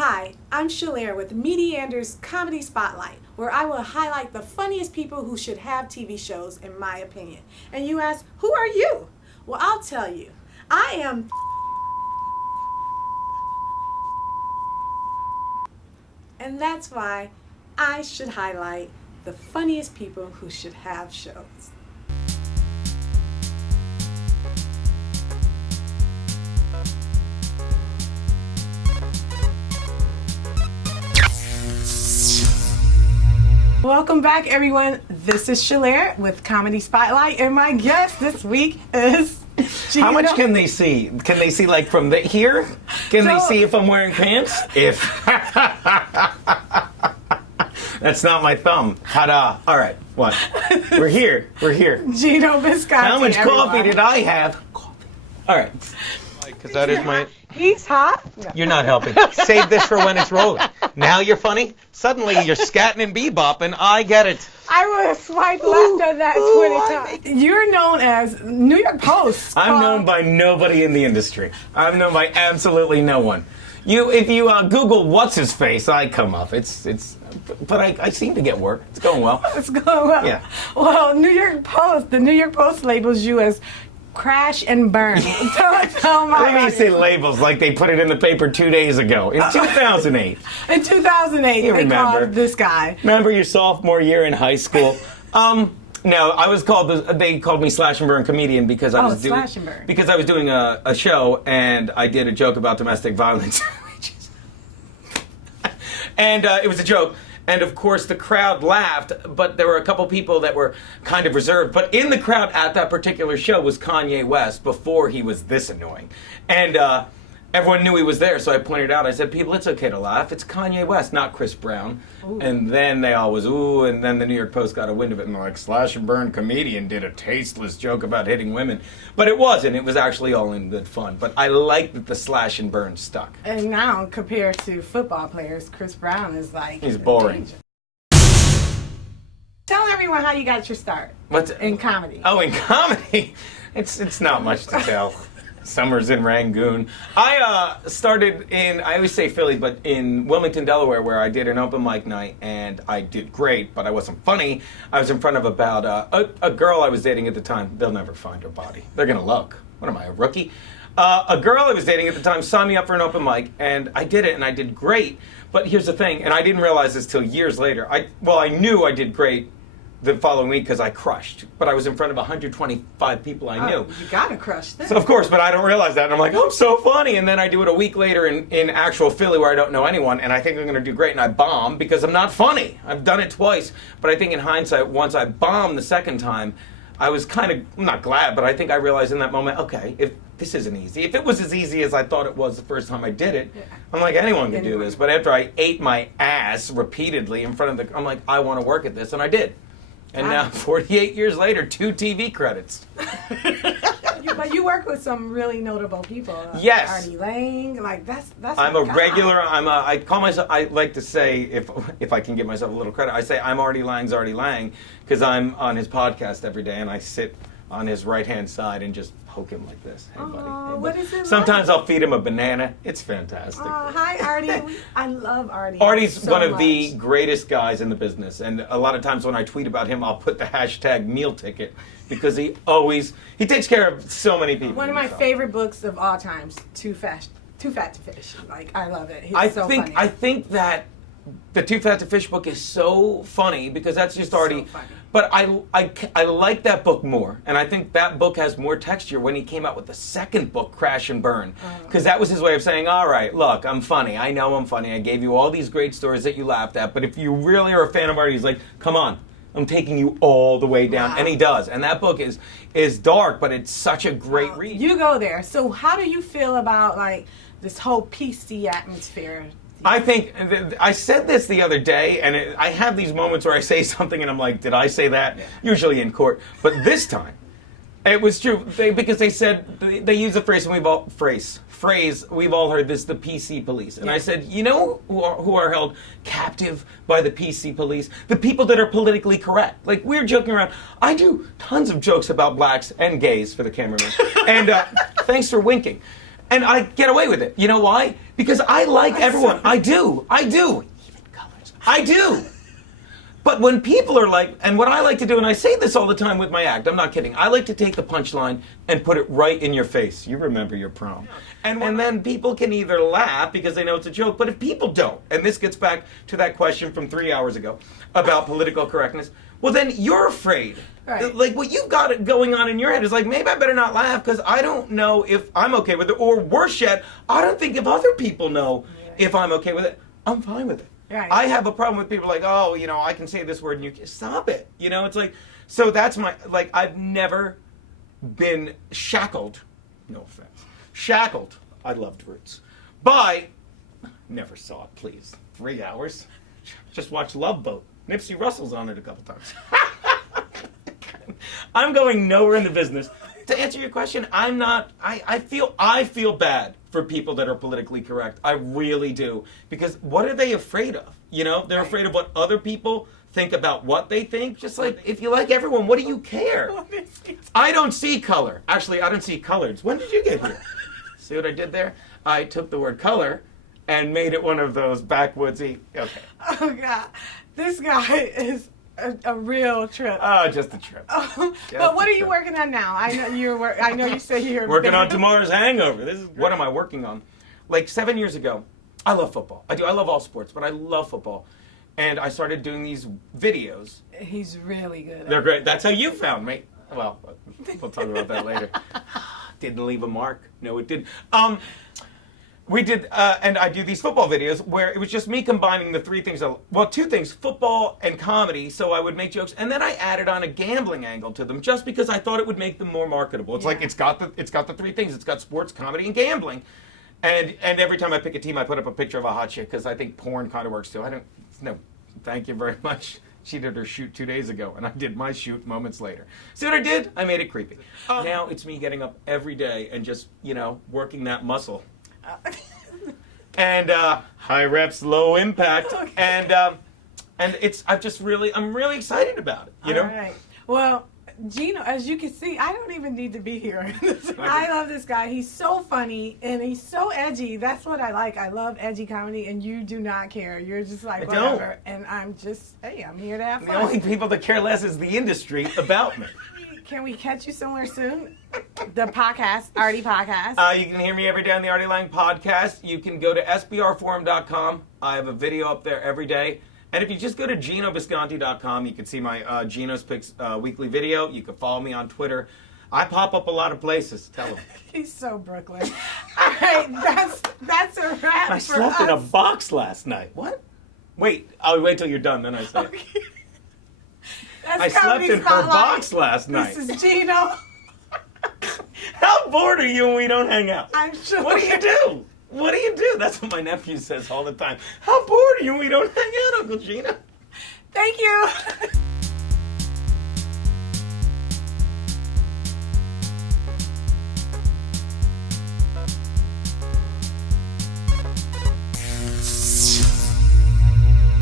Hi, I'm Shalair with Mediander's Comedy Spotlight, where I will highlight the funniest people who should have TV shows, in my opinion. And you ask, who are you? Well, I'll tell you. I am and that's why I should highlight the funniest people who should have shows. Welcome back, everyone. This is Shalair with Comedy Spotlight, and my guest this week is Geno. How much can they see? Can they see like from here? Can they see if I'm wearing pants? If that's not my thumb. Ta-da! All right, what? We're here. We're here. Geno Bisconte. How much everyone. coffee did I have? Coffee. All right. Because that is my... He's hot. You're not helping. Save this for when it's rolling. Now you're funny. Suddenly you're scatting and bebopping. I get it. I would have swiped left on that 20 times. You're known as New York Post. I'm known by nobody in the industry. I'm known by absolutely no one. If you Google what's his face, I come up. But I seem to get work. It's going well. It's going well. Yeah. Well, the New York Post labels you as crash and burn. tell my Let me say labels like they put it in the paper 2 days ago in 2008. In 2008, You they remember. called this guy. Remember your sophomore year in high school? No, I was called. They called me Slash and Burn comedian because I was doing Slash and Burn. because I was doing a show and I did a joke about domestic violence, and it was a joke. And of course, the crowd laughed, but there were a couple people that were kind of reserved. But in the crowd at that particular show was Kanye West before he was this annoying. And everyone knew he was there, so I pointed out, I said, people, it's okay to laugh. It's Kanye West, not Chris Brown. Ooh. And then they all was, ooh, and then the New York Post got a wind of it, and they're like, Slash and Burn comedian did a tasteless joke about hitting women. But it wasn't. It was actually all in good fun. But I like that the Slash and Burn stuck. And now, compared to football players, Chris Brown is like... He's boring. Tell everyone how you got your start in comedy. Oh, in comedy? It's not much to tell. Summers in Rangoon. I started in, I always say Philly, but in Wilmington, Delaware, where I did an open mic night, and I did great, but I wasn't funny. I was in front of about a girl I was dating at the time. They'll never find her body. They're going to look. What am I, a rookie? A girl I was dating at the time signed me up for an open mic, and I did it, and I did great. But here's the thing, and I didn't realize this till years later. I knew I did great the following week because I crushed, but I was in front of 125 people I knew. You gotta crush this. So of course, but I don't realize that, and I'm like, I'm so funny, and then I do it a week later in actual Philly where I don't know anyone, and I think I'm going to do great, and I bomb because I'm not funny. I've done it twice, but I think in hindsight, once I bombed the second time, I was kind of, I'm not glad, but I think I realized in that moment, okay, if this isn't easy. If it was as easy as I thought it was the first time I did it, I'm like, anyone can do this. But after I ate my ass repeatedly in front of I'm like, I want to work at this, and I did. And now, 48 years later, 2 TV credits. But you work with some really notable people. Yes. Artie Lang, like that's. I'm a regular. I call myself. I like to say, if I can give myself a little credit, I say I'm Artie Lang's Artie Lang because I'm on his podcast every day, and I sit on his right-hand side and just poke him like this. Hey, buddy. Hey, buddy. What is it Sometimes like? I'll feed him a banana. It's fantastic. Hi, Artie. I love Artie. Artie's so one of much. the greatest guys in the business, and a lot of times when I tweet about him, I'll put the hashtag meal ticket because he takes care of so many people. One of my favorite books of all times, Too Fat to Fish. Like, I love it. He's so funny. I think that the Too Fat to Fish book is so funny because that's just Artie. So funny. But I like that book more, and I think that book has more texture when he came out with the second book, Crash and Burn, because that was his way of saying, all right, look, I'm funny. I know I'm funny. I gave you all these great stories that you laughed at, but if you really are a fan of Artie, he's like, come on, I'm taking you all the way down, and he does. And that book is dark, but it's such a great read. You go there. So how do you feel about like this whole PC atmosphere? I think, I said this the other day, and I have these moments where I say something and I'm like, did I say that? Yeah. Usually in court. But this time, it was true. Because they said, they use a phrase, and we've all heard this, the PC police. And yeah. I said, you know who are held captive by the PC police? The people that are politically correct. Like, we're joking around. I do tons of jokes about blacks and gays for the cameraman. And thanks for winking. And I get away with it. You know why? Because I like everyone. I do. Even colors. I do. But when people are like, and what I like to do, and I say this all the time with my act, I'm not kidding, I like to take the punchline and put it right in your face. You remember your prom. And then people can either laugh because they know it's a joke, but if people don't, and this gets back to that question from 3 hours ago about political correctness, well then you're afraid. Right. Like what you've got going on in your head is like, maybe I better not laugh because I don't know if I'm okay with it, or worse yet, I don't think if other people know if I'm okay with it. I'm fine with it. Right. I have a problem with people like, oh, I can say this word and you can stop it. It's like, so that's I've never been shackled, no offense, shackled, I loved Roots, never saw it, please, 3 hours, just watched Love Boat, Nipsey Russell's on it a couple times. I'm going nowhere in the business. To answer your question, I'm not, I feel bad for people that are politically correct. I really do. Because what are they afraid of? They're afraid of what other people think about what they think. Just like, if you like everyone, what do you care? I don't see color. Actually, I don't see colors. When did you get here? See what I did there? I took the word color and made it one of those backwoodsy, okay. Oh, God. This guy is a real trip. Oh, just a trip. But what are you working on now? I know you said you're working on tomorrow's hangover. This is what am I working on? Like 7 years ago, I love football. I do. I love all sports, but I love football. And I started doing these videos. He's really good. They're great. That's how you found me. Well, we'll talk about that later. Didn't leave a mark. No, it didn't. We did, and I do these football videos where it was just me combining the three things. Well, two things, football and comedy, so I would make jokes. And then I added on a gambling angle to them just because I thought it would make them more marketable. It's like, it's got the three things. It's got sports, comedy, and gambling. And every time I pick a team, I put up a picture of a hot chick because I think porn kind of works too. No, thank you very much. She did her shoot 2 days ago, and I did my shoot moments later. See what I did? I made it creepy. Now it's me getting up every day and just, working that muscle. And high reps, low impact, okay. And I'm really excited about it. You know. All right. Well, Geno, as you can see, I don't even need to be here. I love this guy. He's so funny and he's so edgy. That's what I like. I love edgy comedy, and you do not care. You're just like whatever. And I'm just, hey, I'm here to have fun. The only people that care less is the industry about me. Can we catch you somewhere soon? The podcast, Artie Podcast. You can hear me every day on the Artie Lang Podcast. You can go to sbrforum.com. I have a video up there every day. And if you just go to genobisconte.com, you can see my Geno's Picks weekly video. You can follow me on Twitter. I pop up a lot of places. Tell them. He's so Brooklyn. All right, that's a wrap. I slept in a box last night. What? Wait, I'll wait till you're done, then I say it. I slept in her box last night. This is Geno. How bored are you when we don't hang out? I'm sure. What do you do? What do you do? That's what my nephew says all the time. How bored are you when we don't hang out, Uncle Geno? Thank you.